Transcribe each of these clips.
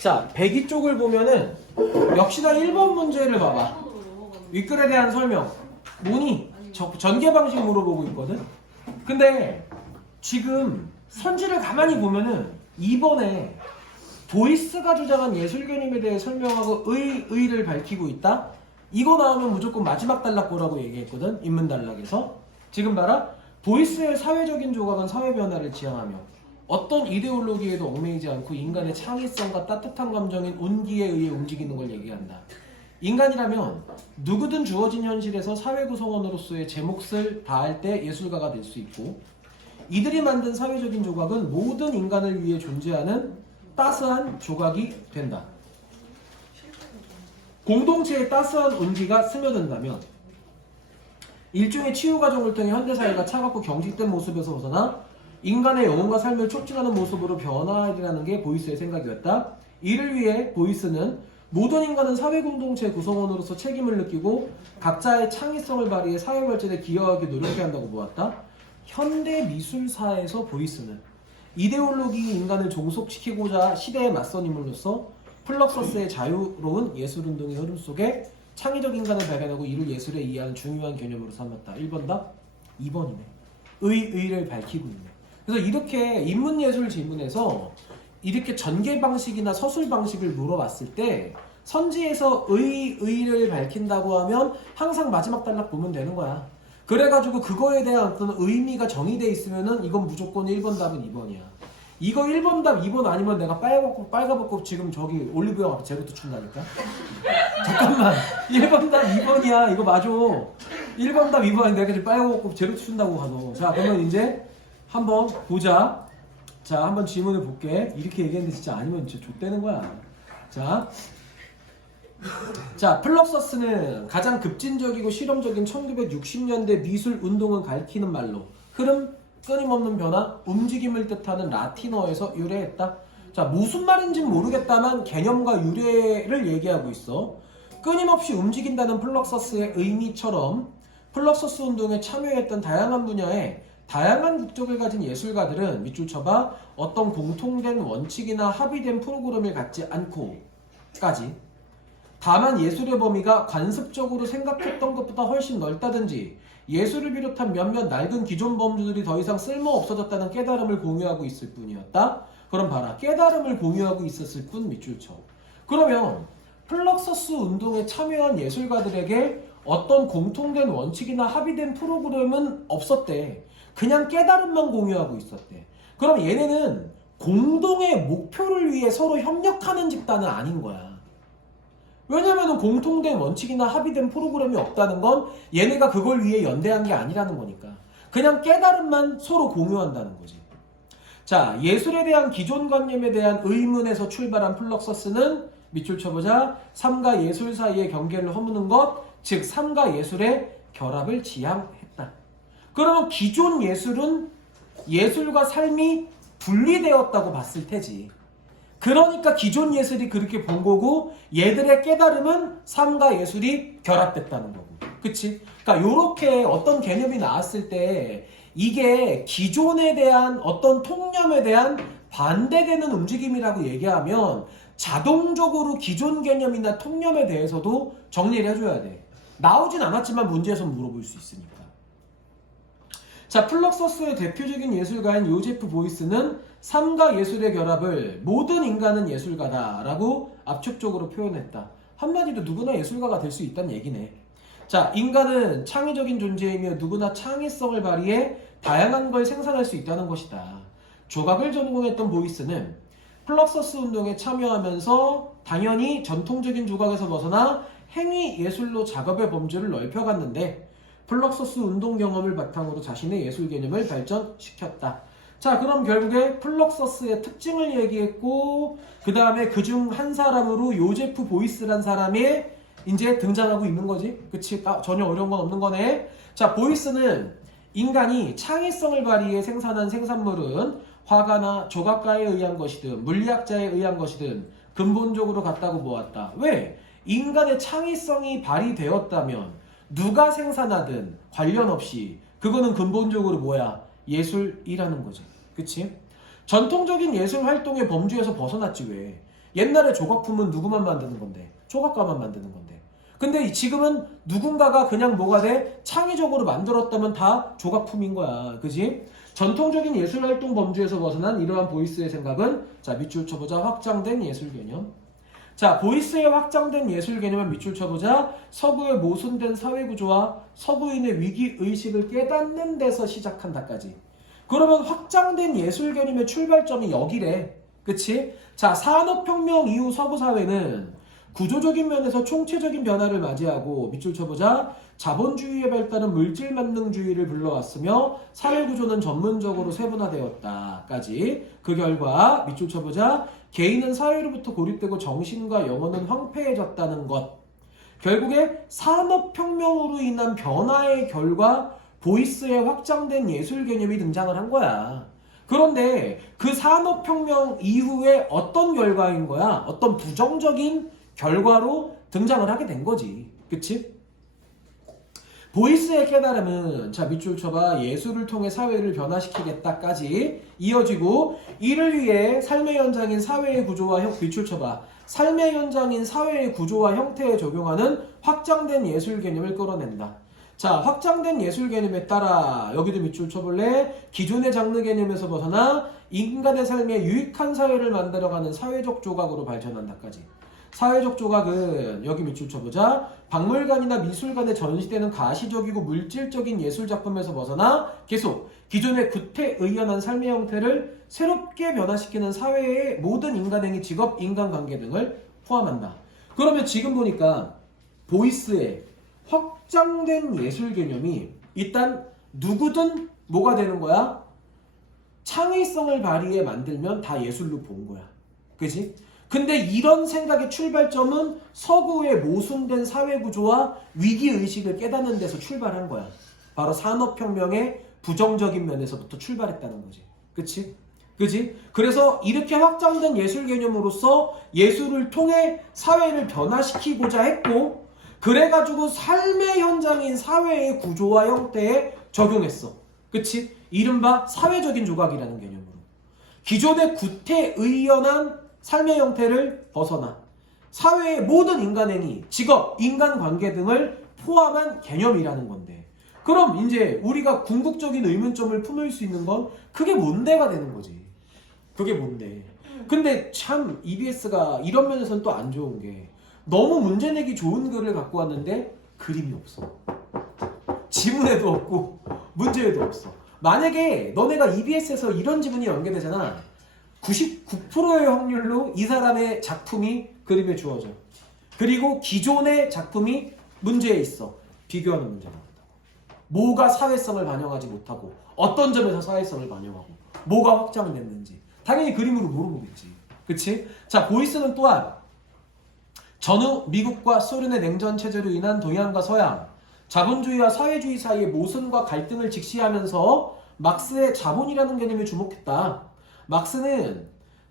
자, 102 쪽을 보면은 역시나 1번 문제를 봐봐. 윗글에 대한 설명. 뭐니? 전개 방식 물어보고 있거든. 근데 지금 선지를 가만히 보면은 2번에 보이스가 주장한 예술 개념에 대해 설명하고 의를 밝히고 있다. 이거 나오면 무조건 마지막 단락 보라고 얘기했거든. 인문 단락에서. 지금 봐라. 보이스의 사회적인 조각은 사회 변화를 지향하며 어떤 이데올로기에도 얽매이지 않고 인간의 창의성과 따뜻한 감정인 온기에 의해 움직이는 걸 얘기한다. 인간이라면 누구든 주어진 현실에서 사회 구성원으로서의 제 몫을 다할 때 예술가가 될 수 있고, 이들이 만든 사회적인 조각은 모든 인간을 위해 존재하는 따스한 조각이 된다. 공동체에 따스한 온기가 스며든다면 일종의 치유 과정을 통해 현대사회가 차갑고 경직된 모습에서 벗어나 인간의 영혼과 삶을 촉진하는 모습으로 변화하리라는 게 보이스의 생각이었다. 이를 위해 보이스는 모든 인간은 사회 공동체의 구성원으로서 책임을 느끼고 각자의 창의성을 발휘해 사회 발전에 기여하기 노력해야 한다고 보았다. 현대 미술사에서 보이스는 이데올로기 인간을 종속시키고자 시대에 맞선 인물로서 플럭서스의 자유로운 예술운동의 흐름 속에 창의적 인간을 발견하고 이를 예술에 이해하는 중요한 개념으로 삼았다. 1번다? 2번이네. 의를 밝히고 있네. 그래서 이렇게 인문예술 지문에서 이렇게 전개 방식이나 서술 방식을 물어봤을 때 선지에서 의를 밝힌다고 하면 항상 마지막 단락 보면 되는 거야. 그래가지고 그거에 대한 어떤 의미가 정의돼 있으면은 이건 무조건 1번 답은 2번이야. 이거 1번 답 2번 아니면 내가 빨가벗고 지금 저기 올리브영 앞에 제로투 춘다니까? 잠깐만. 1번 답 2번이야. 이거 맞아. 1번 답 2번 내가 지금 빨가벗고 제로투 춘다고 가서. 자, 그러면 이제 한번 보자. 자, 한번 질문을 볼게. 이렇게 얘기했는데 진짜 아니면 진짜 좆되는 거야. 자, 플럭서스는 가장 급진적이고 실험적인 1960년대 미술 운동을 가리키는 말로 흐름, 끊임없는 변화, 움직임을 뜻하는 라틴어에서 유래했다. 자, 무슨 말인지는 모르겠다만 개념과 유래를 얘기하고 있어. 끊임없이 움직인다는 플럭서스의 의미처럼 플럭서스 운동에 참여했던 다양한 분야의 다양한 국적을 가진 예술가들은 밑줄 쳐봐 어떤 공통된 원칙이나 합의된 프로그램을 갖지 않고까지 다만 예술의 범위가 관습적으로 생각했던 것보다 훨씬 넓다든지 예술을 비롯한 몇몇 낡은 기존 범주들이 더 이상 쓸모 없어졌다는 깨달음을 공유하고 있을 뿐이었다. 그럼 봐라. 깨달음을 공유하고 있었을 뿐 밑줄 쳐. 그러면 플럭서스 운동에 참여한 예술가들에게 어떤 공통된 원칙이나 합의된 프로그램은 없었대. 그냥 깨달음만 공유하고 있었대. 그럼 얘네는 공동의 목표를 위해 서로 협력하는 집단은 아닌 거야. 왜냐면은 공통된 원칙이나 합의된 프로그램이 없다는 건 얘네가 그걸 위해 연대한 게 아니라는 거니까. 그냥 깨달음만 서로 공유한다는 거지. 자, 예술에 대한 기존 관념에 대한 의문에서 출발한 플럭서스는 밑줄 쳐보자. 삶과 예술 사이의 경계를 허무는 것, 즉 삶과 예술의 결합을 지향했다. 그러면 기존 예술은 예술과 삶이 분리되었다고 봤을 테지. 그러니까 기존 예술이 그렇게 본 거고 얘들의 깨달음은 삶과 예술이 결합됐다는 거고. 그치? 그러니까 요렇게 어떤 개념이 나왔을 때 이게 기존에 대한 어떤 통념에 대한 반대되는 움직임이라고 얘기하면 자동적으로 기존 개념이나 통념에 대해서도 정리를 해줘야 돼. 나오진 않았지만 문제에서 물어볼 수 있으니까. 자, 플럭서스의 대표적인 예술가인 요제프 보이스는 삶과 예술의 결합을 모든 인간은 예술가다 라고 압축적으로 표현했다. 한마디로 누구나 예술가가 될 수 있다는 얘기네. 자, 인간은 창의적인 존재이며 누구나 창의성을 발휘해 다양한 걸 생산할 수 있다는 것이다. 조각을 전공했던 보이스는 플럭서스 운동에 참여하면서 당연히 전통적인 조각에서 벗어나 행위 예술로 작업의 범주를 넓혀갔는데 플럭서스 운동 경험을 바탕으로 자신의 예술 개념을 발전시켰다. 자, 그럼 결국에 플럭서스의 특징을 얘기했고 그 다음에 그중 한 사람으로 요제프 보이스란 사람이 이제 등장하고 있는 거지. 그치? 전혀 어려운 건 없는 거네. 자, 보이스는 인간이 창의성을 발휘해 생산한 생산물은 화가나 조각가에 의한 것이든 물리학자에 의한 것이든 근본적으로 같다고 보았다. 왜? 인간의 창의성이 발휘되었다면 누가 생산하든 관련 없이 그거는 근본적으로 뭐야? 예술이라는 거지. 그치? 전통적인 예술 활동의 범주에서 벗어났지 왜? 옛날에 조각품은 누구만 만드는 건데? 조각가만 만드는 건데. 근데 지금은 누군가가 그냥 뭐가 돼? 창의적으로 만들었다면 다 조각품인 거야. 그지? 전통적인 예술활동 범주에서 벗어난 이러한 보이스의 생각은 자 밑줄 쳐보자. 확장된 예술 개념. 자, 보이스의 확장된 예술 개념을 밑줄 쳐보자. 서구의 모순된 사회구조와 서구인의 위기의식을 깨닫는 데서 시작한다까지. 그러면 확장된 예술 개념의 출발점이 여기래. 그치? 자, 산업혁명 이후 서구 사회는 구조적인 면에서 총체적인 변화를 맞이하고 밑줄 쳐보자. 자본주의의 발달은 물질 만능주의를 불러왔으며 사회구조는 전문적으로 세분화되었다까지. 그 결과 밑줄 쳐보자. 개인은 사회로부터 고립되고 정신과 영혼은 황폐해졌다는 것. 결국에 산업혁명으로 인한 변화의 결과 보이스의 확장된 예술 개념이 등장을 한 거야. 그런데 그 산업혁명 이후에 어떤 결과인 거야? 어떤 부정적인 결과로 등장을 하게 된 거지. 그치? 보이스의 깨달음은 자 밑줄 쳐봐. 예술을 통해 사회를 변화시키겠다까지 이어지고 이를 위해 삶의 현장인 사회의 구조와 밑줄 쳐봐. 삶의 현장인 사회의 구조와 형태에 적용하는 확장된 예술 개념을 끌어낸다. 자, 확장된 예술 개념에 따라 여기도 밑줄 쳐볼래? 기존의 장르 개념에서 벗어나 인간의 삶에 유익한 사회를 만들어가는 사회적 조각으로 발전한다까지. 사회적 조각은 여기 밑줄 쳐보자. 박물관이나 미술관에 전시되는 가시적이고 물질적인 예술작품에서 벗어나 계속 기존의 구태의연한 삶의 형태를 새롭게 변화시키는 사회의 모든 인간행위, 직업, 인간관계 등을 포함한다. 그러면 지금 보니까 보이스의 확장된 예술 개념이 일단 누구든 뭐가 되는 거야? 창의성을 발휘해 만들면 다 예술로 본 거야. 그지? 근데 이런 생각의 출발점은 서구의 모순된 사회구조와 위기의식을 깨닫는 데서 출발한 거야. 바로 산업혁명의 부정적인 면에서부터 출발했다는 거지. 그치? 그지? 그래서 이렇게 확장된 예술 개념으로서 예술을 통해 사회를 변화시키고자 했고, 그래가지고 삶의 현장인 사회의 구조와 형태에 적용했어. 그치? 이른바 사회적인 조각이라는 개념으로. 기존의 구태의연한 삶의 형태를 벗어나 사회의 모든 인간행위, 직업, 인간관계 등을 포함한 개념이라는 건데, 그럼 이제 우리가 궁극적인 의문점을 품을 수 있는 건 그게 뭔데가 되는 거지. 그게 뭔데. 근데 참 EBS가 이런 면에서는 또 안 좋은 게 너무 문제 내기 좋은 글을 갖고 왔는데 그림이 없어. 지문에도 없고 문제에도 없어. 만약에 너네가 EBS에서 이런 지문이 연계되잖아. 99%의 확률로 이 사람의 작품이 그림에 주어져. 그리고 기존의 작품이 문제에 있어. 비교하는 문제가 나온다. 뭐가 사회성을 반영하지 못하고 어떤 점에서 사회성을 반영하고 뭐가 확장됐는지 당연히 그림으로 물어보겠지. 그치? 자, 보이스는 또한 전후 미국과 소련의 냉전 체제로 인한 동양과 서양, 자본주의와 사회주의 사이의 모순과 갈등을 직시하면서 막스의 자본이라는 개념에 주목했다. 막스는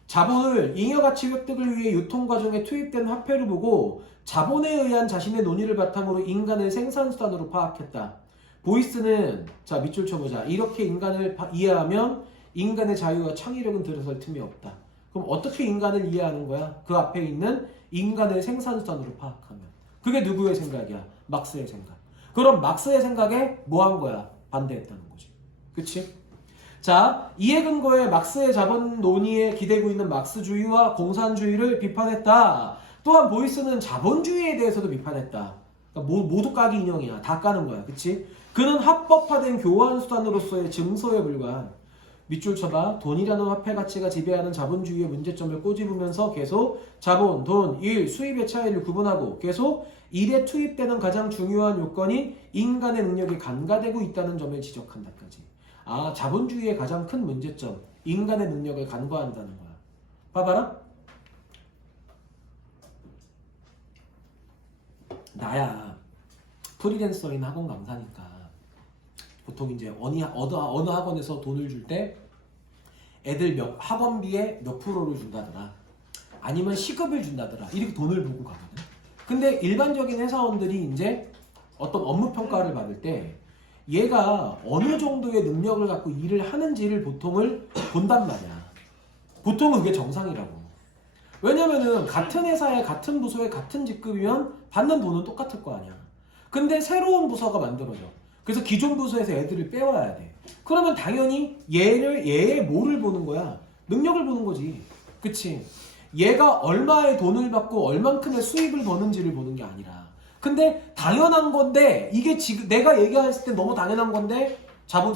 자본을 잉여가치 획득을 위해 유통과정에 투입된 화폐로 보고 자본에 의한 자신의 논의를 바탕으로 인간을 생산수단으로 파악했다. 보이스는 자 밑줄 쳐보자. 이렇게 인간을 이해하면 인간의 자유와 창의력은 들어설 틈이 없다. 그럼 어떻게 인간을 이해하는 거야? 그 앞에 있는 인간을 생산수단으로 파악하면. 그게 누구의 생각이야? 막스의 생각. 그럼 막스의 생각에 뭐 한 거야? 반대했다는 거지. 그치? 자, 이에 근거해 막스의 자본 논의에 기대고 있는 막스주의와 공산주의를 비판했다. 또한 보이스는 자본주의에 대해서도 비판했다. 그러니까 모두 까기 인형이야. 다 까는 거야. 그치? 그는 합법화된 교환수단으로서의 증서에 불과한 밑줄 쳐봐. 돈이라는 화폐 가치가 지배하는 자본주의의 문제점을 꼬집으면서 계속 자본, 돈, 일, 수입의 차이를 구분하고 계속 일에 투입되는 가장 중요한 요건인 인간의 능력이 간과되고 있다는 점을 지적한다까지. 아, 자본주의의 가장 큰 문제점, 인간의 능력을 간과한다는 거야. 봐봐라. 나야 프리랜서인 학원 강사니까 보통 이제 어느 학원에서 돈을 줄 때 애들 학원비에 몇 프로를 준다더라, 아니면 시급을 준다더라, 이렇게 돈을 보고 가거든. 근데 일반적인 회사원들이 이제 어떤 업무 평가를 받을 때 얘가 어느 정도의 능력을 갖고 일을 하는지를 보통을 본단 말이야. 보통은 그게 정상이라고. 왜냐면은 같은 회사에 같은 부서에 같은 직급이면 받는 돈은 똑같을 거 아니야. 근데 새로운 부서가 만들어져. 그래서 기존 부서에서 애들을 빼와야 돼. 그러면 당연히 얘의 뭐를 보는 거야? 능력을 보는 거지. 그치? 얘가 얼마의 돈을 받고 얼만큼의 수입을 버는지를 보는 게 아니라. 근데 당연한 건데 이게 지금 내가 얘기했을 때 너무 당연한 건데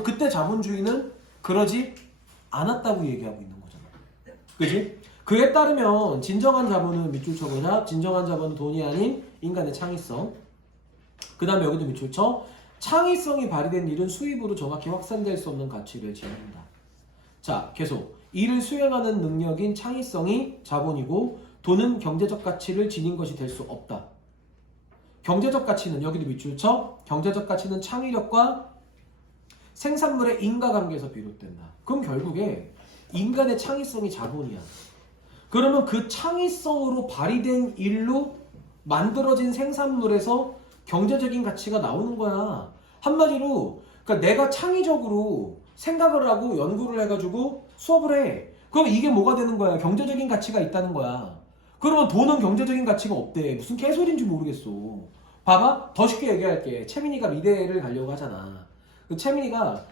그때 자본주의는 그러지 않았다고 얘기하고 있는 거잖아. 그지? 그에 따르면 진정한 자본은 밑줄 쳐보자. 진정한 자본은 돈이 아닌 인간의 창의성. 그 다음에 여기도 밑줄 쳐. 창의성이 발휘된 일은 수입으로 정확히 확산될 수 없는 가치를 지닌다. 자, 계속. 이를 수행하는 능력인 창의성이 자본이고 돈은 경제적 가치를 지닌 것이 될 수 없다. 경제적 가치는 여기도 밑줄 쳐. 경제적 가치는 창의력과 생산물의 인과관계에서 비롯된다. 그럼 결국에 인간의 창의성이 자본이야. 그러면 그 창의성으로 발휘된 일로 만들어진 생산물에서 경제적인 가치가 나오는 거야. 한마디로 그러니까 내가 창의적으로 생각을 하고 연구를 해가지고 수업을 해. 그럼 이게 뭐가 되는 거야? 경제적인 가치가 있다는 거야. 그러면 돈은 경제적인 가치가 없대. 무슨 개소리인지 모르겠어. 봐봐. 더 쉽게 얘기할게. 채민이가 미대를 가려고 하잖아. 그 채민이가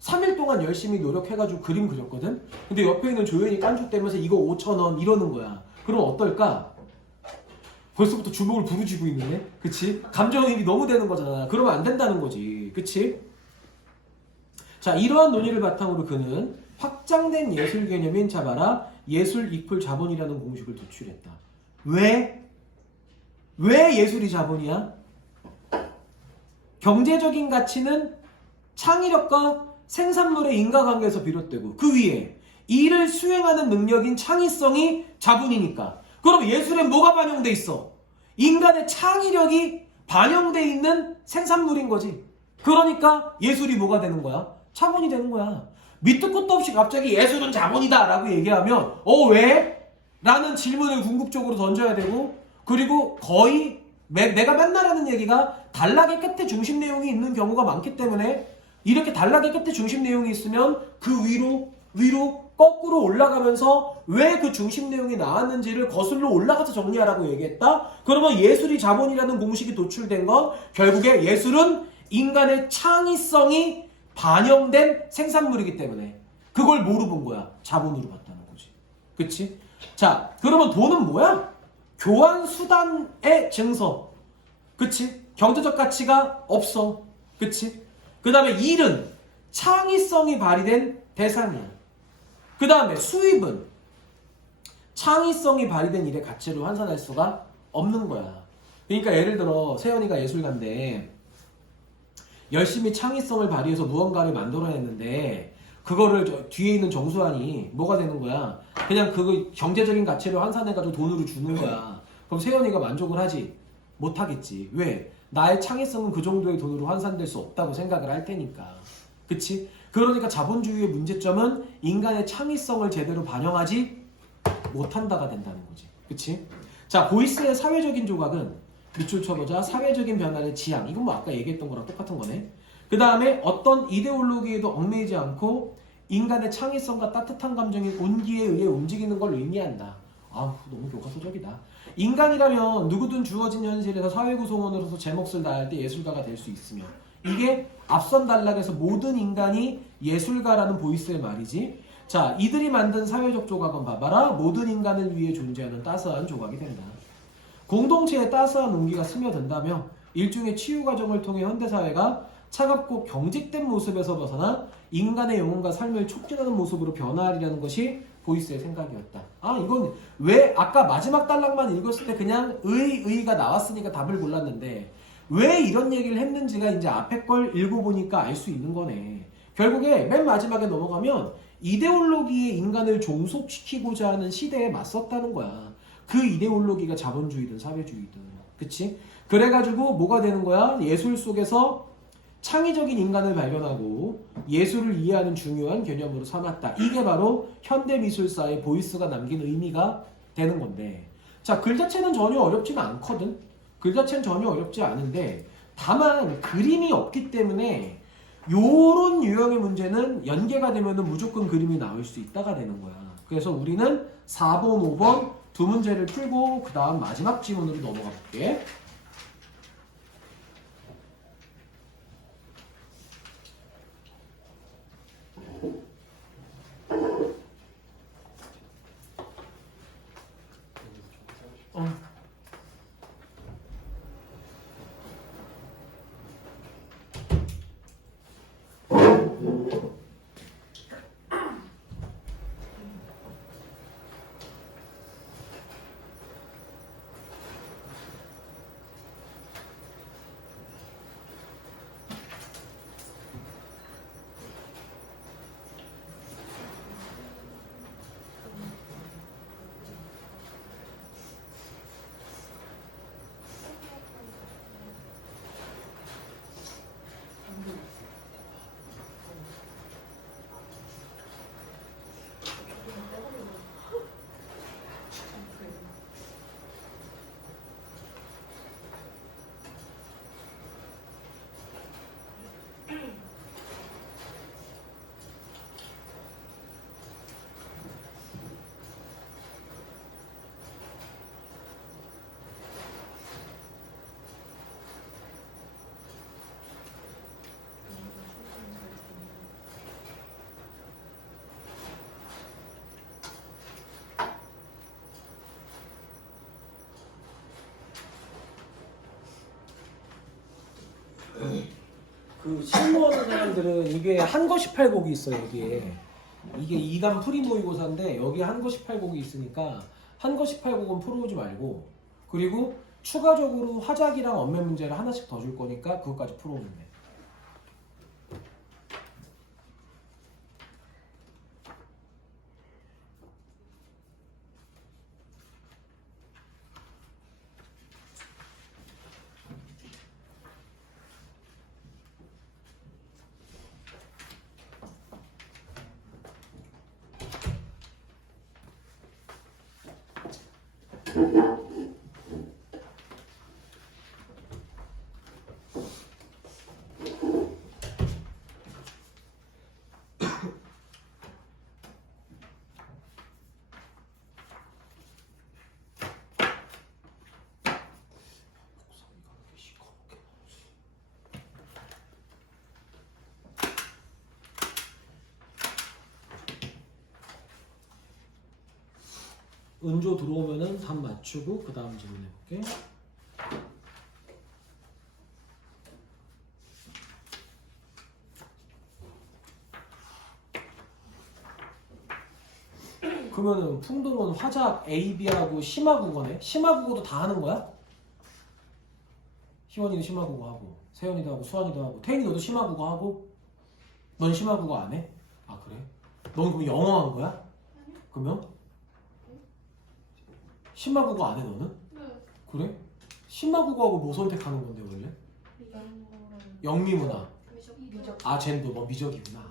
3일 동안 열심히 노력해가지고 그림 그렸거든? 근데 옆에 있는 조연이 깐죽대면서 이거 5,000원 이러는 거야. 그럼 어떨까? 벌써부터 주먹을 부르짖고 있네. 그치? 감정이입이 너무 되는 거잖아. 그러면 안 된다는 거지. 그치? 자, 이러한 논의를 바탕으로 그는 확장된 예술 개념인 자바라 예술 이퀄 자본이라는 공식을 도출했다. 왜? 왜 예술이 자본이야? 경제적인 가치는 창의력과 생산물의 인과관계에서 비롯되고 그 위에 이를 수행하는 능력인 창의성이 자본이니까. 그럼 예술에 뭐가 반영돼 있어? 인간의 창의력이 반영돼 있는 생산물인 거지. 그러니까 예술이 뭐가 되는 거야? 자본이 되는 거야. 밑도 끝도 없이 갑자기 예술은 자본이다 라고 얘기하면 왜? 라는 질문을 궁극적으로 던져야 되고 그리고 거의 내가 맨날 하는 얘기가 단락의 끝에 중심 내용이 있는 경우가 많기 때문에 이렇게 단락의 끝에 중심 내용이 있으면 그 위로 거꾸로 올라가면서 왜 그 중심 내용이 나왔는지를 거슬러 올라가서 정리하라고 얘기했다? 그러면 예술이 자본이라는 공식이 도출된 건 결국에 예술은 인간의 창의성이 반영된 생산물이기 때문에 그걸 뭐로 본 거야? 자본으로 봤다는 거지. 그치? 자, 그러면 돈은 뭐야? 교환 수단의 증서. 그치? 경제적 가치가 없어. 그치? 그 다음에 일은 창의성이 발휘된 대상이야. 그 다음에 수입은 창의성이 발휘된 일의 가치를 환산할 수가 없는 거야. 그러니까 예를 들어 세연이가 예술가인데 열심히 창의성을 발휘해서 무언가를 만들어냈는데 그거를 뒤에 있는 정수환이 뭐가 되는 거야? 그냥 그 경제적인 가치를 환산해가지고 돈으로 주는 거야. 그럼 세연이가 만족을 하지? 못하겠지. 왜? 나의 창의성은 그 정도의 돈으로 환산될 수 없다고 생각을 할 테니까. 그치? 그러니까 자본주의의 문제점은 인간의 창의성을 제대로 반영하지 못한다가 된다는 거지. 그치? 자, 보이스의 사회적인 조각은 밑줄 쳐보자. 사회적인 변화의 지향. 이건 뭐 아까 얘기했던 거랑 똑같은 거네. 그 다음에 어떤 이데올로기에도 얽매이지 않고 인간의 창의성과 따뜻한 감정인 온기에 의해 움직이는 걸 의미한다. 아우, 너무 교과서적이다. 인간이라면 누구든 주어진 현실에서 사회구성원으로서 제 몫을 다할 때 예술가가 될 수 있으며 이게 앞선 단락에서 모든 인간이 예술가라는 보이스의 말이지. 자, 이들이 만든 사회적 조각은 봐봐라. 모든 인간을 위해 존재하는 따스한 조각이 된다. 공동체에 따스한 온기가 스며든다며 일종의 치유 과정을 통해 현대사회가 차갑고 경직된 모습에서 벗어나 인간의 영혼과 삶을 촉진하는 모습으로 변화하리라는 것이 보이스의 생각이었다. 아, 이건 왜 아까 마지막 단락만 읽었을 때 그냥 의가 나왔으니까 답을 골랐는데 왜 이런 얘기를 했는지가 이제 앞에 걸 읽어보니까 알 수 있는 거네. 결국에 맨 마지막에 넘어가면 이데올로기에 인간을 종속시키고자 하는 시대에 맞섰다는 거야. 그 이데올로기가 자본주의든 사회주의든. 그치? 그래가지고 뭐가 되는 거야? 예술 속에서 창의적인 인간을 발견하고 예술을 이해하는 중요한 개념으로 삼았다. 이게 바로 현대미술사의 보이스가 남긴 의미가 되는 건데, 자, 글 자체는 전혀 어렵지는 않거든. 글 자체는 전혀 어렵지 않은데 다만 그림이 없기 때문에 요런 유형의 문제는 연계가 되면은 무조건 그림이 나올 수 있다가 되는 거야. 그래서 우리는 4번, 5번 두 문제를 풀고 그 다음 마지막 지문으로 넘어가 볼게. 그 실무하는 사람들은 이게 한 거 18곡이 있어 여기에. 이게 2간 프리 모의고사인데 여기 한 거 18곡이 있으니까 한 거 18곡은 풀어오지 말고, 그리고 추가적으로 화작이랑 언매 문제를 하나씩 더 줄 거니까 그것까지 풀어오면 돼. 은조 들어오면은 답 맞추고 그 다음 질문 해볼게. 그러면은 풍동은 화작 A, B하고 심화국어네? 심화국어도 다 하는 거야? 희원이도 심화국어 하고, 세연이도 하고, 수환이도 하고, 태인이 너도 심화국어 하고? 넌 심화국어 안 해? 아 그래? 넌 그럼 영어 한 거야? 그러면? 심화국어 안 해 너는? 네. 그래? 심화국어하고 뭐 선택하는 건데 원래? 영미문화. 미적. 아 쟤는 뭐 미적이구나.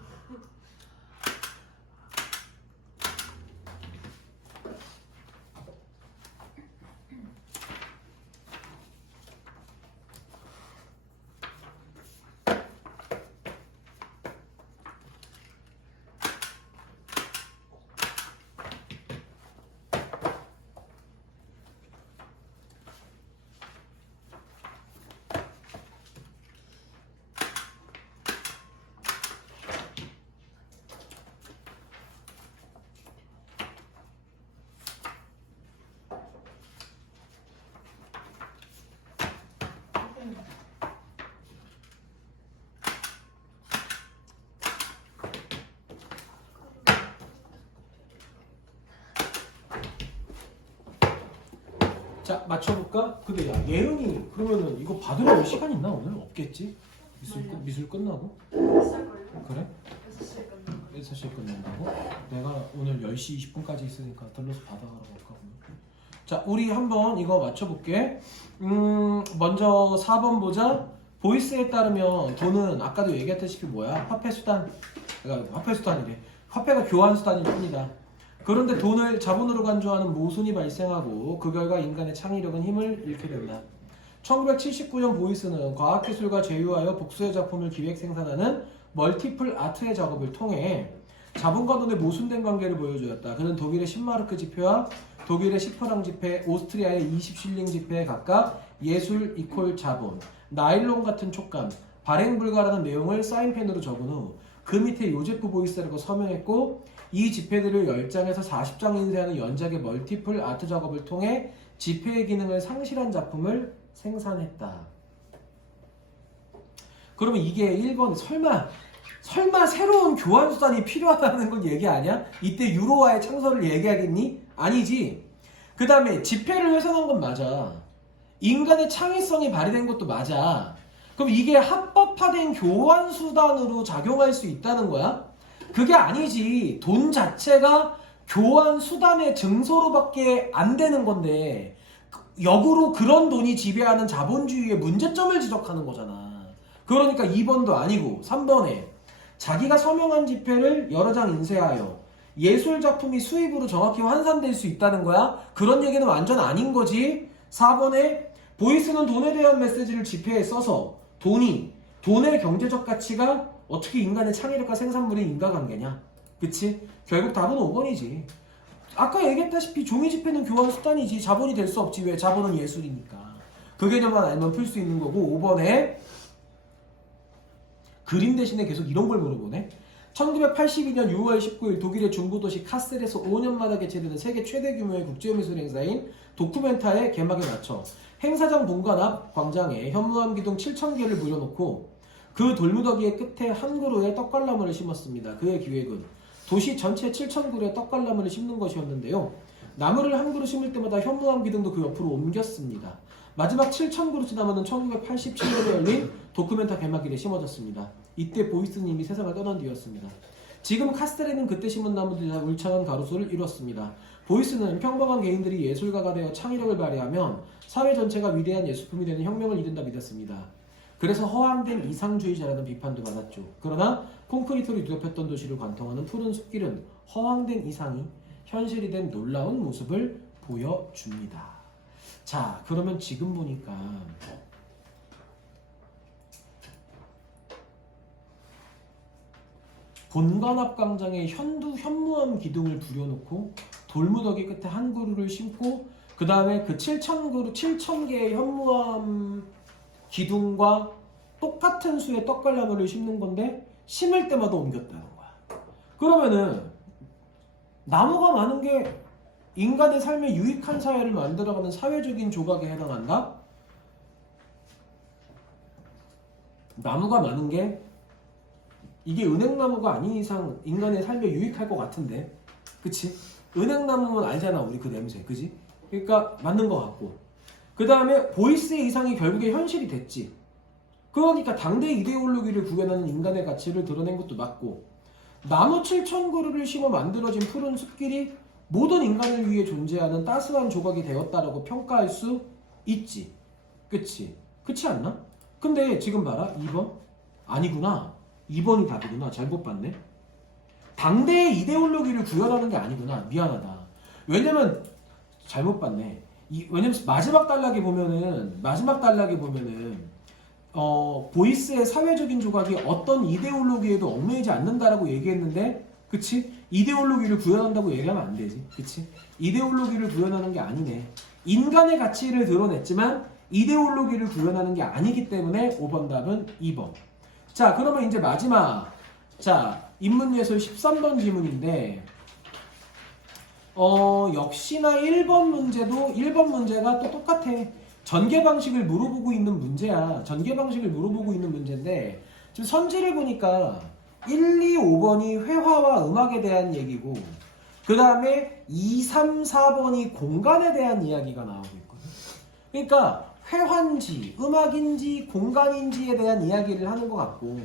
자 맞춰볼까? 근데 야 예은이 그러면은 이거 받으러 올 시간 있나 오늘? 없겠지? 미술 끝나고? 있을걸요? 그래? 6시에 끝나고. 6시에 끝난다고? 내가 오늘 10시 20분까지 있으니까 들러서 받아가러 갈까 오늘? 자 우리 한번 이거 맞춰볼게. 먼저 4번 보자. 보이스에 따르면 돈은 아까도 얘기했다시피 뭐야? 화폐수단. 그러니까 화폐수단이래. 화폐가 교환수단일 뿐이다. 그런데 돈을 자본으로 간주하는 모순이 발생하고 그 결과 인간의 창의력은 힘을 잃게 된다. 1979년 보이스는 과학기술과 제휴하여 복수의 작품을 기획 생산하는 멀티플 아트의 작업을 통해 자본과 돈의 모순된 관계를 보여주었다. 그는 독일의 신마르크 지표와 독일의 10프랑 지폐, 오스트리아의 20실링 지폐에 각각 예술 이퀄 자본, 나일론 같은 촉감, 발행 불가라는 내용을 사인펜으로 적은 후 그 밑에 요제프 보이스라고 서명했고 이 지폐들을 10장에서 40장 인쇄하는 연작의 멀티플 아트 작업을 통해 지폐의 기능을 상실한 작품을 생산했다. 그러면 이게 1번 설마 새로운 교환 수단이 필요하다는 걸 얘기 아니야? 이때 유로화의 창설을 얘기하겠니? 아니지. 그 다음에 지폐를 훼손한 건 맞아. 인간의 창의성이 발휘된 것도 맞아. 그럼 이게 합법화된 교환 수단으로 작용할 수 있다는 거야? 그게 아니지. 돈 자체가 교환 수단의 증서로밖에 안 되는 건데 역으로 그런 돈이 지배하는 자본주의의 문제점을 지적하는 거잖아. 그러니까 2번도 아니고 3번에 자기가 서명한 지폐를 여러 장 인쇄하여 예술 작품이 수입으로 정확히 환산될 수 있다는 거야? 그런 얘기는 완전 아닌 거지. 4번에 보이스는 돈에 대한 메시지를 지폐에 써서 돈의 경제적 가치가 어떻게 인간의 창의력과 생산물의 인과관계냐? 그치? 결국 답은 5번이지. 아까 얘기했다시피 종이 지폐는 교환 수단이지 자본이 될 수 없지. 왜? 자본은 예술이니까. 그 개념만 알면 풀 수 있는 거고. 5번에 그림 대신에 계속 이런 걸 물어보네. 1982년 6월 19일 독일의 중부도시 카셀에서 5년마다 개최되는 세계 최대 규모의 국제미술 행사인 도쿠멘타의 개막에 맞춰 행사장 본관 앞 광장에 현무암 기둥 7,000개를 물여놓고 그 돌무더기의 끝에 한 그루의 떡갈나무를 심었습니다. 그의 기획은 도시 전체 7,000그루의 떡갈나무를 심는 것이었는데요. 나무를 한 그루 심을 때마다 현무암 기둥도 그 옆으로 옮겼습니다. 마지막 7,000그루 지나면은 1987년에 열린 도쿠멘타 개막일에 심어졌습니다. 이때 보이스님이 세상을 떠난 뒤였습니다. 지금 카스텔에는 그때 심은 나무들이 다 울창한 가로수를 이뤘습니다. 보이스는 평범한 개인들이 예술가가 되어 창의력을 발휘하면 사회 전체가 위대한 예술품이 되는 혁명을 이룬다 믿었습니다. 그래서 허황된 이상주의자라는 비판도 받았죠. 그러나 콘크리트로 뒤덮였던 도시를 관통하는 푸른 숲길은 허황된 이상이 현실이 된 놀라운 모습을 보여줍니다. 자, 그러면 지금 보니까 본관 앞 광장에 현무암 기둥을 부려놓고 돌무더기 끝에 한 그루를 심고 그 다음에 그 7,000개의 현무암 기둥과 똑같은 수의 떡갈나무를 심는 건데 심을 때마다 옮겼다는 거야. 그러면은 나무가 많은 게 인간의 삶에 유익한 사회를 만들어가는 사회적인 조각에 해당한다? 나무가 많은 게 이게 은행나무가 아닌 이상 인간의 삶에 유익할 것 같은데, 그치? 은행나무면 알잖아, 우리 그 냄새, 그지? 그러니까 맞는 것 같고, 그 다음에 보이스의 이상이 결국에 현실이 됐지. 그러니까 당대 이데올로기를 구현하는 인간의 가치를 드러낸 것도 맞고, 나무 7,000그루를 심어 만들어진 푸른 숲길이 모든 인간을 위해 존재하는 따스한 조각이 되었다라고 평가할 수 있지. 그치? 그렇지 않나? 근데 지금 봐라, 2번? 아니구나. 2번이 답이구나. 잘못 봤네. 당대의 이데올로기를 구현하는 게 아니구나. 미안하다. 왜냐면 잘못 봤네. 왜냐면 마지막 단락에 보면은 보이스의 사회적인 조각이 어떤 이데올로기에도 얽매이지 않는다라고 얘기했는데, 그치? 이데올로기를 구현한다고 얘기하면 안 되지. 그치? 이데올로기를 구현하는 게 아니네. 인간의 가치를 드러냈지만 이데올로기를 구현하는 게 아니기 때문에 5번 답은 2번. 자, 그러면 이제 마지막, 자, 인문예술 13번 지문인데, 역시나 1번 문제가 또 똑같아. 전개 방식을 물어보고 있는 문제야. 전개 방식을 물어보고 있는 문제인데, 지금 선지를 보니까 1, 2, 5번이 회화와 음악에 대한 얘기고, 그 다음에 2, 3, 4번이 공간에 대한 이야기가 나오고 있거든. 그러니까 회화인지 음악인지 공간인지에 대한 이야기를 하는 것 같고,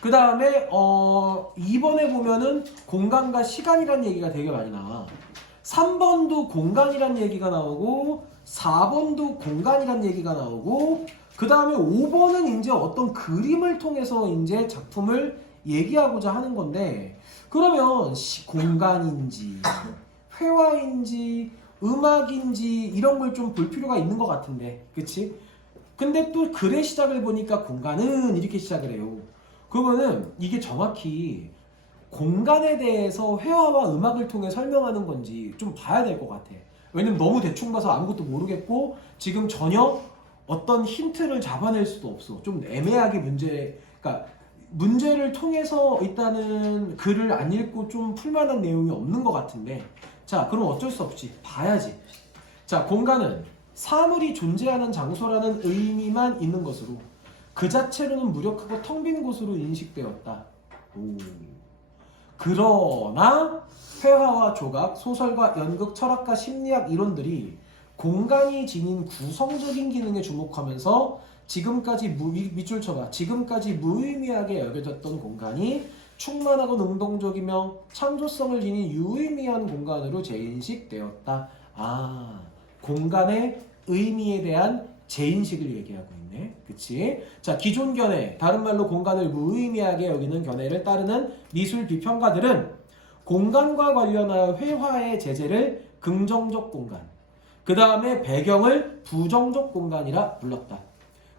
그 다음에 2번에 보면은 공간과 시간이라는 얘기가 되게 많이 나와. 3번도 공간이라는 얘기가 나오고 4번도 공간이라는 얘기가 나오고, 그 다음에 5번은 이제 어떤 그림을 통해서 이제 작품을 얘기하고자 하는 건데, 그러면 공간인지 회화인지 음악인지 이런 걸 좀 볼 필요가 있는 것 같은데, 그치? 근데 또 글의 시작을 보니까 공간은 이렇게 시작을 해요. 그러면은 이게 정확히 공간에 대해서 회화와 음악을 통해 설명하는 건지 좀 봐야 될 것 같아. 왜냐면 너무 대충 봐서 아무것도 모르겠고 지금 전혀 어떤 힌트를 잡아낼 수도 없어. 좀 애매하게 그러니까 문제를 통해서 일단은 글을 안 읽고 좀 풀만한 내용이 없는 것 같은데, 자, 그럼 어쩔 수 없지. 봐야지. 자, 공간은 사물이 존재하는 장소라는 의미만 있는 것으로 그 자체로는 무력하고 텅 빈 곳으로 인식되었다. 오. 그러나 회화와 조각, 소설과 연극, 철학과 심리학 이론들이 공간이 지닌 구성적인 기능에 주목하면서 지금까지 밑줄 쳐봐. 지금까지 무의미하게 여겨졌던 공간이 충만하고 능동적이며 창조성을 지닌 유의미한 공간으로 재인식되었다. 아, 공간의 의미에 대한 재인식을 얘기하고 있네. 그치? 자, 기존 견해, 다른 말로 공간을 무의미하게 여기는 견해를 따르는 미술 비평가들은 공간과 관련하여 회화의 제재를 긍정적 공간, 그 다음에 배경을 부정적 공간이라 불렀다.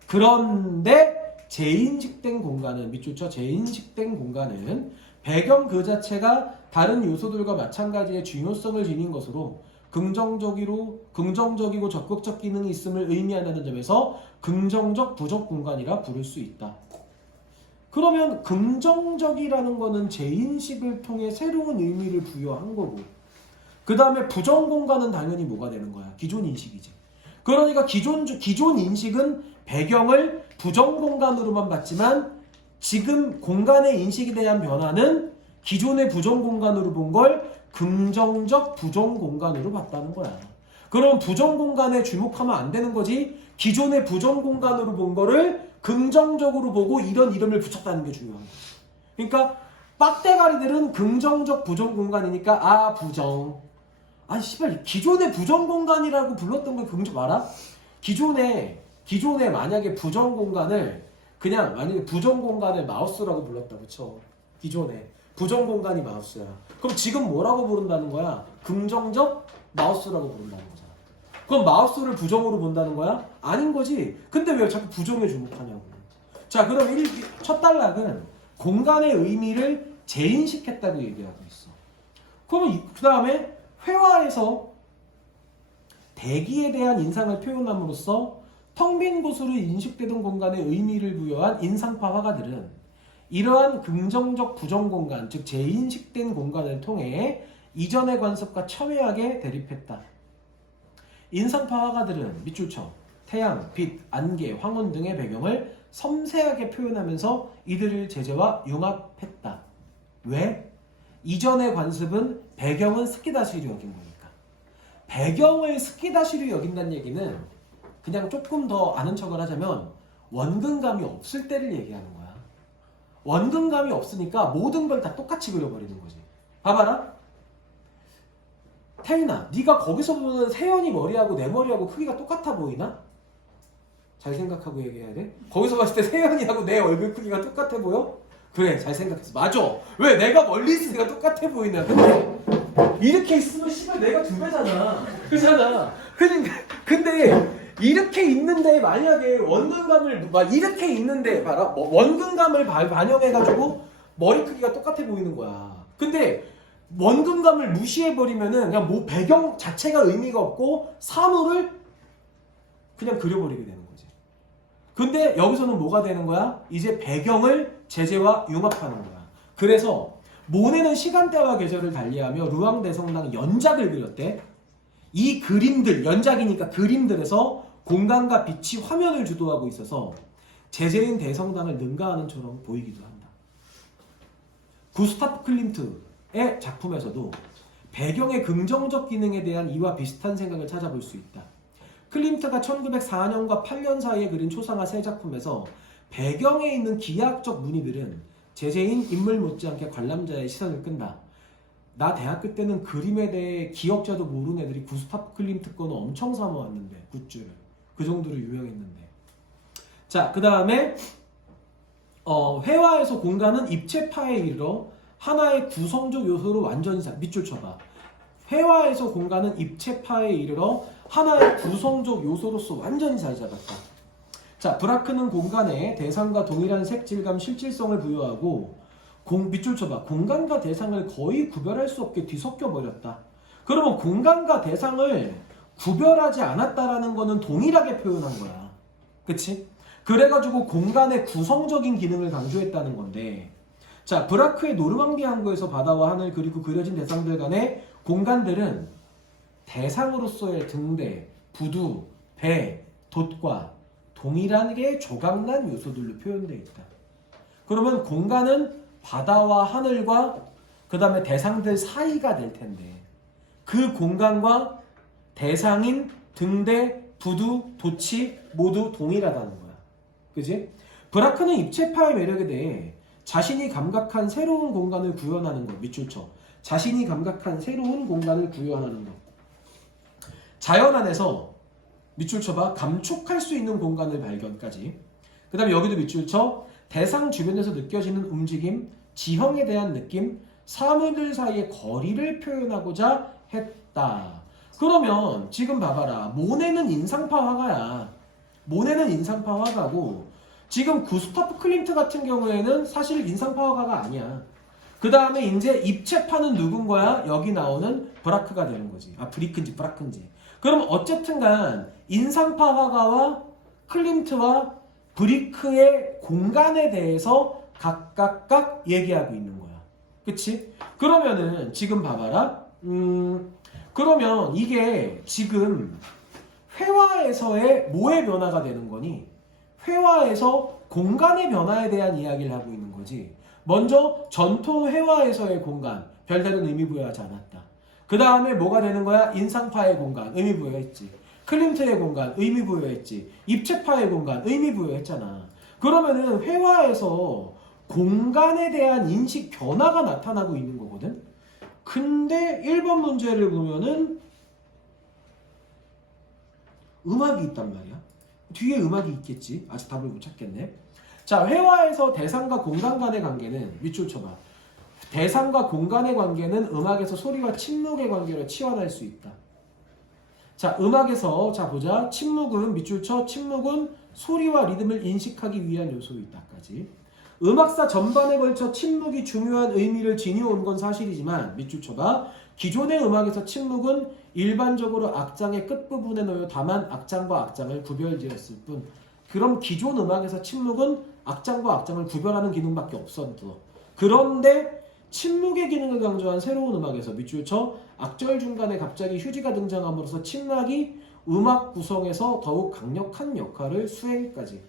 그런데 재인식된 공간은, 밑줄 쳐, 재인식된 공간은 배경 그 자체가 다른 요소들과 마찬가지의 중요성을 지닌 것으로 긍정적이고 적극적 기능이 있음을 의미한다는 점에서 긍정적 부적 공간이라 부를 수 있다. 그러면 긍정적이라는 거는 재인식을 통해 새로운 의미를 부여한 거고, 그 다음에 부정 공간은 당연히 뭐가 되는 거야? 기존 인식이지. 그러니까 기존 인식은 배경을 부정 공간으로만 봤지만 지금 공간의 인식에 대한 변화는 기존의 부정 공간으로 본 걸 긍정적 부정 공간으로 봤다는 거야. 그럼 부정 공간에 주목하면 안 되는 거지. 기존의 부정 공간으로 본 거를 긍정적으로 보고 이런 이름을 붙였다는 게 중요한 거야. 그러니까 빡대가리들은 긍정적 부정 공간이니까 아 부정. 아니 씨발 기존의 부정 공간이라고 불렀던 걸 긍정 알아? 기존에 만약에 부정 공간을 그냥 만약에 부정 공간을 마우스라고 불렀다 그쵸? 기존에 부정 공간이 마우스야. 그럼 지금 뭐라고 부른다는 거야? 긍정적 마우스라고 부른다는 거잖아. 그럼 마우스를 부정으로 본다는 거야? 아닌 거지. 근데 왜 자꾸 부정에 주목하냐고. 자, 그럼 첫 단락은 공간의 의미를 재인식했다고 얘기하고 있어. 그러면 그 다음에 회화에서 대기에 대한 인상을 표현함으로써 텅 빈 곳으로 인식되던 공간에 의미를 부여한 인상파 화가들은 이러한 긍정적 부정 공간, 즉 재인식된 공간을 통해 이전의 관습과 첨예하게 대립했다. 인상파 화가들은 밑줄 쳐 태양, 빛, 안개, 황혼 등의 배경을 섬세하게 표현하면서 이들을 제재와 융합했다. 왜? 이전의 관습은 배경은 스키다시로 여긴 거니까. 배경을 스키다시로 여긴다는 얘기는 그냥 조금 더 아는 척을 하자면 원근감이 없을 때를 얘기하는 거야. 원근감이 없으니까 모든 걸 다 똑같이 그려버리는 거지. 봐봐라. 태인아, 네가 거기서 보는 세연이 머리하고 내 머리하고 크기가 똑같아 보이나? 잘 생각하고 얘기해야 돼. 거기서 봤을 때 세연이하고 내 얼굴 크기가 똑같아 보여? 그래, 잘 생각했어. 맞아. 왜? 내가 멀리 있으니까 똑같아 보이나? 근데 이렇게 있으면 씨발 내가 두 배잖아. 그잖아. 근데 이렇게 있는데 만약에 원근감을 막 이렇게 있는데 봐라. 원근감을 반영해가지고 머리 크기가 똑같아 보이는 거야. 근데 원근감을 무시해버리면은 그냥 뭐 배경 자체가 의미가 없고 사물을 그냥 그려버리게 되는 거지. 근데 여기서는 뭐가 되는 거야? 이제 배경을 제재와 융합하는 거야. 그래서 모네는 시간대와 계절을 달리하며 루앙 대성당은 연작을 그렸대. 이 그림들, 연작이니까 그림들에서 공간과 빛이 화면을 주도하고 있어서 제재인 대성당을 능가하는 처럼 보이기도 한다. 구스타프 클림트의 작품에서도 배경의 긍정적 기능에 대한 이와 비슷한 생각을 찾아볼 수 있다. 클림트가 1904년과 8년 사이에 그린 초상화 세 작품에서 배경에 있는 기하학적 무늬들은 제재인 인물 못지않게 관람자의 시선을 끈다. 나 대학교 때는 그림에 대해 기억자도 모르는 애들이 구스타프 클림트 거는 엄청 사모았는데 굿즈를. 그 정도로 유명했는데. 자, 그 다음에 회화에서 공간은 입체파에 이르러 하나의 구성적 요소로 완전히 밑줄 쳐봐. 회화에서 공간은 입체파에 이르러 하나의 구성적 요소로서 완전히 자리 잡았다. 자, 브라크는 공간에 대상과 동일한 색, 질감, 실질성을 부여하고 밑줄 쳐봐. 공간과 대상을 거의 구별할 수 없게 뒤섞여 버렸다. 그러면 공간과 대상을 구별하지 않았다라는 거는 동일하게 표현한 거야. 그치? 그래가지고 공간의 구성적인 기능을 강조했다는 건데, 자, 브라크의 노르망디 항구에서 바다와 하늘 그리고 그려진 대상들 간의 공간들은 대상으로서의 등대, 부두, 배, 돛과 동일하게 조각난 요소들로 표현되어 있다. 그러면 공간은 바다와 하늘과 그 다음에 대상들 사이가 될 텐데, 그 공간과 대상인 등대, 부두, 돛이 모두 동일하다는 거야. 그지? 브라크는 입체파의 매력에 대해 자신이 감각한 새로운 공간을 구현하는 것. 밑줄 쳐. 자신이 감각한 새로운 공간을 구현하는 것. 자연 안에서 밑줄 쳐봐. 감촉할 수 있는 공간을 발견까지. 그 다음에 여기도 밑줄 쳐. 대상 주변에서 느껴지는 움직임, 지형에 대한 느낌, 사물들 사이의 거리를 표현하고자 했다. 그러면 지금 봐봐라. 모네는 인상파 화가야. 모네는 인상파 화가고, 지금 구스타프 클림트 같은 경우에는 사실 인상파 화가가 아니야. 그 다음에 이제 입체파는 누군 거야? 여기 나오는 브라크가 되는 거지. 아, 브리크인지 브라크인지. 그럼 어쨌든간 인상파 화가와 클림트와 브리크의 공간에 대해서 각각 얘기하고 있는 거야. 그치? 그러면은 지금 봐봐라. 그러면 이게 지금 회화에서의 뭐의 변화가 되는 거니? 회화에서 공간의 변화에 대한 이야기를 하고 있는 거지. 먼저 전통 회화에서의 공간, 별다른 의미 부여하지 않았다. 그 다음에 뭐가 되는 거야? 인상파의 공간, 의미 부여했지. 클림트의 공간, 의미 부여했지. 입체파의 공간, 의미 부여했잖아. 그러면은 회화에서 공간에 대한 인식 변화가 나타나고 있는 거거든. 근데 1번 문제를 보면은 음악이 있단 말이야. 뒤에 음악이 있겠지. 아직 답을 못 찾겠네. 자, 회화에서 대상과 공간 간의 관계는 밑줄 쳐봐. 대상과 공간의 관계는 음악에서 소리와 침묵의 관계로 치환할 수 있다. 자, 음악에서 자 보자. 침묵은 밑줄 쳐. 침묵은 소리와 리듬을 인식하기 위한 요소이다까지. 음악사 전반에 걸쳐 침묵이 중요한 의미를 지니온 건 사실이지만 밑줄 쳐봐. 기존의 음악에서 침묵은 일반적으로 악장의 끝부분에 놓여 다만 악장과 악장을 구별지었을 뿐. 그럼 기존 음악에서 침묵은 악장과 악장을 구별하는 기능밖에 없었어. 그런데 침묵의 기능을 강조한 새로운 음악에서 밑줄 쳐. 악절 중간에 갑자기 휴지가 등장함으로써 침묵이 음악 구성에서 더욱 강력한 역할을 수행까지.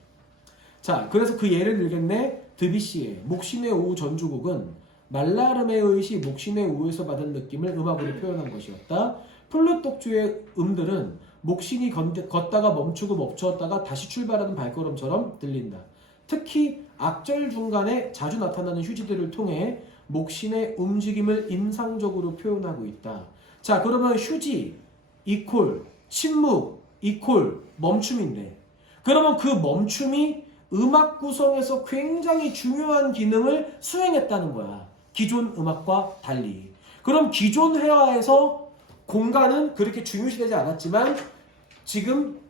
자, 그래서 그 예를 들겠네. 드뷔시의 목신의 오후 전주곡은 말라르메의 시 목신의 오후에서 받은 느낌을 음악으로 표현한 것이었다. 플룻독주의 음들은 목신이 걷다가 멈추고 멈추었다가 다시 출발하는 발걸음처럼 들린다. 특히 악절 중간에 자주 나타나는 휴지들을 통해 목신의 움직임을 인상적으로 표현하고 있다. 자, 그러면 휴지 이콜 침묵 이콜 멈춤인데, 그러면 그 멈춤이 음악 구성에서 굉장히 중요한 기능을 수행했다는 거야. 기존 음악과 달리. 그럼 기존 회화에서 공간은 그렇게 중요시되지 않았지만 지금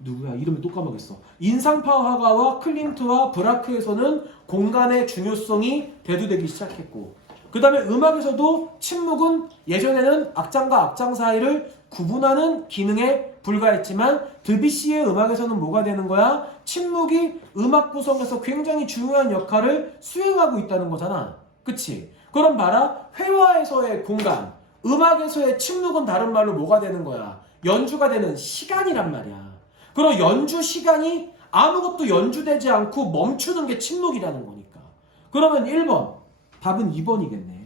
누구야? 이름을 또 까먹었어. 인상파 화가와 클림트와 브라크에서는 공간의 중요성이 대두되기 시작했고, 그 다음에 음악에서도 침묵은 예전에는 악장과 악장 사이를 구분하는 기능에 불과했지만 드뷔시의 음악에서는 뭐가 되는 거야? 침묵이 음악 구성에서 굉장히 중요한 역할을 수행하고 있다는 거잖아. 그치? 그럼 봐라. 회화에서의 공간, 음악에서의 침묵은 다른 말로 뭐가 되는 거야? 연주가 되는 시간이란 말이야. 그럼 연주 시간이 아무것도 연주되지 않고 멈추는 게 침묵이라는 거니까. 그러면 1번, 답은 2번이겠네.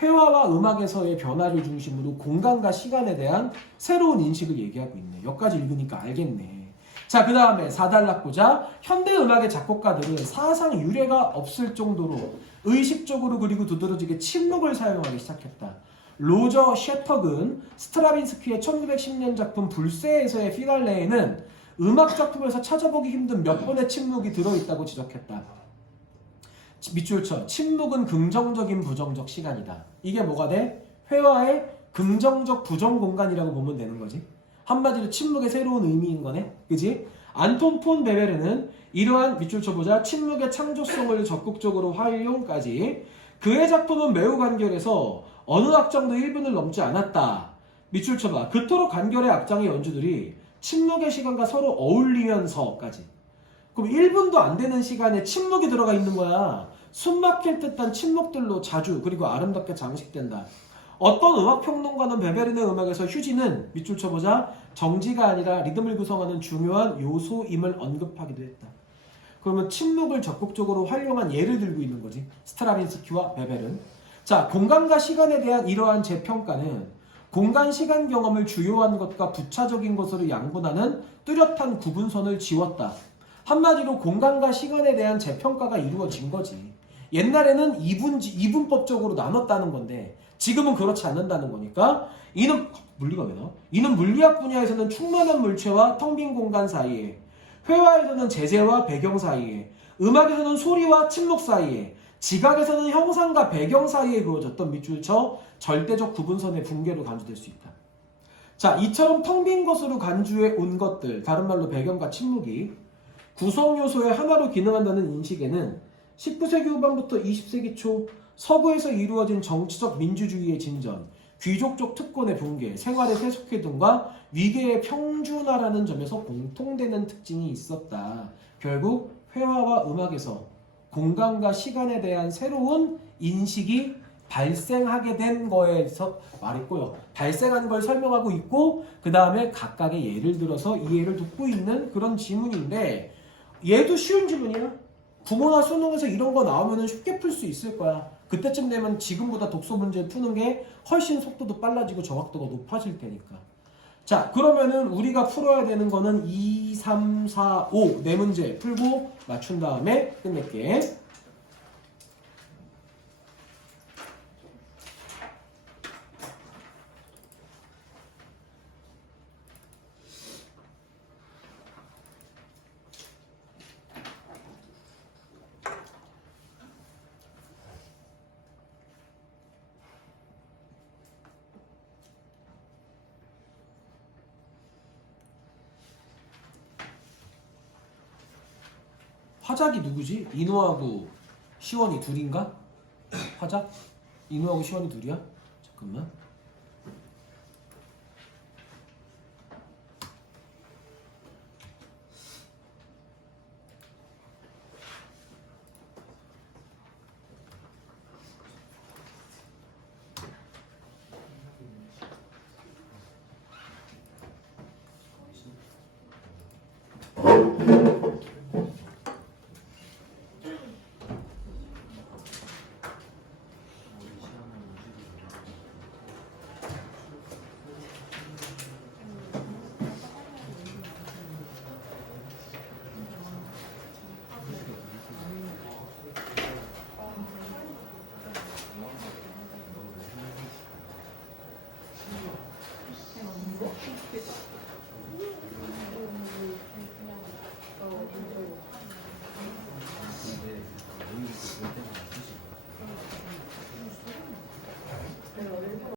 회화와 음악에서의 변화를 중심으로 공간과 시간에 대한 새로운 인식을 얘기하고 있네. 여기까지 읽으니까 알겠네. 자, 그 다음에 4단락 보자. 현대음악의 작곡가들은 사상 유례가 없을 정도로 의식적으로 그리고 두드러지게 침묵을 사용하기 시작했다. 로저 셰퍼근 스트라빈스키의 1910년 작품 불새에서의 피날레에는 음악 작품에서 찾아보기 힘든 몇 번의 침묵이 들어있다고 지적했다. 밑줄 쳐. 침묵은 긍정적인 부정적 시간이다. 이게 뭐가 돼? 회화의 긍정적 부정 공간이라고 보면 되는 거지. 한마디로 침묵의 새로운 의미인 거네. 그지? 안톤 폰 베베르는 이러한 밑줄 쳐보자 침묵의 창조성을 적극적으로 활용까지 그의 작품은 매우 간결해서 어느 악장도 1분을 넘지 않았다. 밑줄 쳐봐. 그토록 간결의 악장의 연주들이 침묵의 시간과 서로 어울리면서까지. 그럼 1분도 안 되는 시간에 침묵이 들어가 있는 거야. 숨 막힐 듯한 침묵들로 자주 그리고 아름답게 장식된다. 어떤 음악평론가는 베베른의 음악에서 휴지는 밑줄 쳐보자 정지가 아니라 리듬을 구성하는 중요한 요소임을 언급하기도 했다. 그러면 침묵을 적극적으로 활용한 예를 들고 있는 거지. 스트라빈스키와 베베른. 자, 공간과 시간에 대한 이러한 재평가는 공간-시간 경험을 주요한 것과 부차적인 것으로 양분하는 뚜렷한 구분선을 지웠다. 한마디로 공간과 시간에 대한 재평가가 이루어진 거지. 옛날에는 이분법적으로 나눴다는 건데 지금은 그렇지 않는다는 거니까 이는 물리가 왜 나와? 이는 물리학 분야에서는 충만한 물체와 텅 빈 공간 사이에, 회화에서는 제재와 배경 사이에, 음악에서는 소리와 침묵 사이에, 지각에서는 형상과 배경 사이에 그어졌던 밑줄 쳐 절대적 구분선의 붕괴로 간주될 수 있다. 자, 이처럼 텅 빈 것으로 간주해 온 것들, 다른 말로 배경과 침묵이 구성 요소의 하나로 기능한다는 인식에는 19세기 후반부터 20세기 초 서구에서 이루어진 정치적 민주주의의 진전, 귀족적 특권의 붕괴, 생활의 세속화 등과 위계의 평준화라는 점에서 공통되는 특징이 있었다. 결국 회화와 음악에서 공간과 시간에 대한 새로운 인식이 발생하게 된 거에서 말했고요. 발생한 걸 설명하고 있고 그 다음에 각각의 예를 들어서 이 예를 듣고 있는 그런 지문인데 얘도 쉬운 지문이야. 구모나 수능에서 이런 거 나오면 쉽게 풀 수 있을 거야. 그때쯤 되면 지금보다 독서 문제 푸는 게 훨씬 속도도 빨라지고 정확도가 높아질 테니까. 자, 그러면은 우리가 풀어야 되는 거는 2, 3, 4, 5 네 문제 풀고 맞춘 다음에 끝낼게. 화작이 누구지? 인호하고 시원이 둘인가? 화작? 인호하고 시원이 둘이야? 잠깐만.